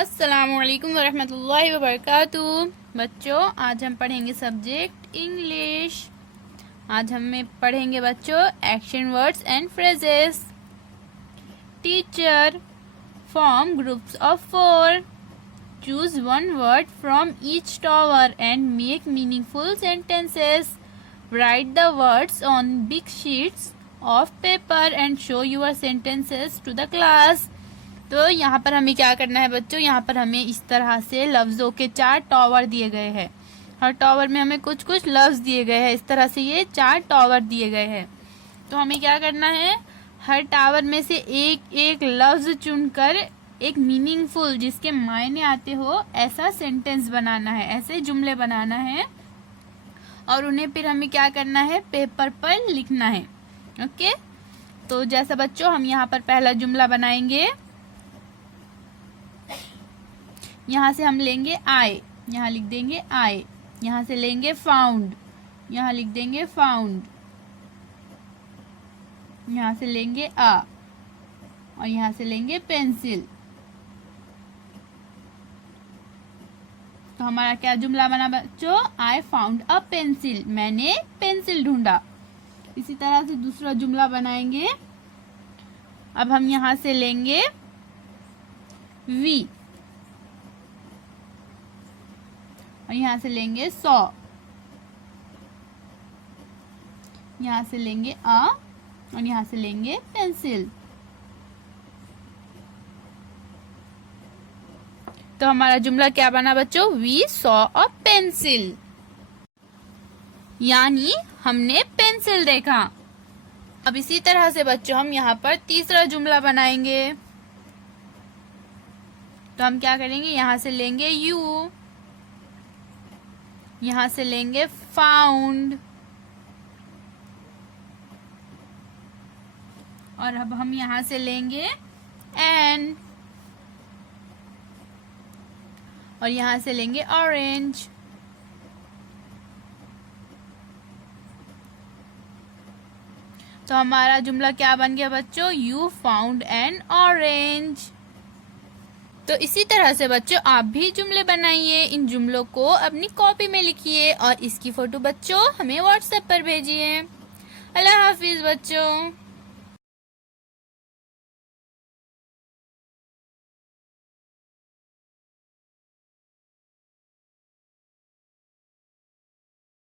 अस्सलामुअलैकुम वरहमतुल्लाहि वबरकातुहू। बच्चों, आज हम पढ़ेंगे सब्जेक्ट इंग्लिश। आज हम पढ़ेंगे बच्चों action words and phrases. Teacher, form groups of 4। Choose one word from each tower and make meaningful sentences. Write the words on big sheets of paper and show your sentences to the class. तो यहाँ पर हमें क्या करना है बच्चों, यहाँ पर हमें इस तरह से लफ्जों के 4 टॉवर दिए गए हैं। हर टॉवर में हमें कुछ कुछ लफ्ज दिए गए हैं। इस तरह से ये 4 टॉवर दिए गए हैं। तो हमें क्या करना है, हर टावर में से एक एक लफ्ज चुनकर एक मीनिंगफुल, जिसके मायने आते हो, ऐसा सेंटेंस बनाना है, ऐसे जुमले बनाना है और उन्हें फिर हमें क्या करना है, पेपर पर लिखना है। ओके, तो जैसा बच्चों हम यहाँ पर पहला जुमला बनाएंगे। यहाँ से हम लेंगे आई, यहाँ लिख देंगे आई। यहाँ से लेंगे फाउंड, यहाँ लिख देंगे फाउंड। यहाँ से लेंगे आ और यहाँ से लेंगे पेंसिल। तो हमारा क्या जुमला बना बच्चों, आई फाउंड अ पेंसिल, मैंने पेंसिल ढूंढा। इसी तरह से दूसरा जुमला बनाएंगे। अब हम यहाँ से लेंगे वी और यहाँ से लेंगे 100। यहाँ से लेंगे आ और यहाँ से लेंगे पेंसिल। तो हमारा जुमला क्या बना बच्चों, वी सॉ अ पेंसिल, यानी हमने पेंसिल देखा। अब इसी तरह से बच्चों हम यहाँ पर तीसरा जुमला बनाएंगे। तो हम क्या करेंगे, यहाँ से लेंगे यू, यहाँ से लेंगे फाउंड और अब हम यहाँ से लेंगे एन और यहाँ से लेंगे ऑरेंज। तो हमारा जुमला क्या बन गया बच्चों, यू फाउंड एन ऑरेंज। तो इसी तरह से बच्चों आप भी जुमले बनाइए, इन जुमलों को अपनी कॉपी में लिखिए और इसकी फोटो बच्चों हमें व्हाट्सएप पर भेजिए। अल्लाह हाफिज बच्चों।